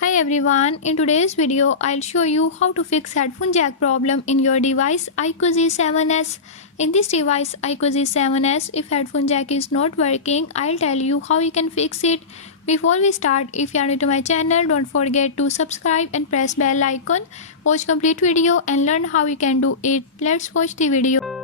Hi everyone, in today's video I'll show you how to fix headphone jack problem in your device iQOO Z7s. In this device iQOO Z7s, if headphone jack is not working, I'll tell you how you can fix it. Before we start, if you are new to my channel, don't forget to subscribe and press bell icon. Watch complete video and learn how you can do it. Let's watch the video.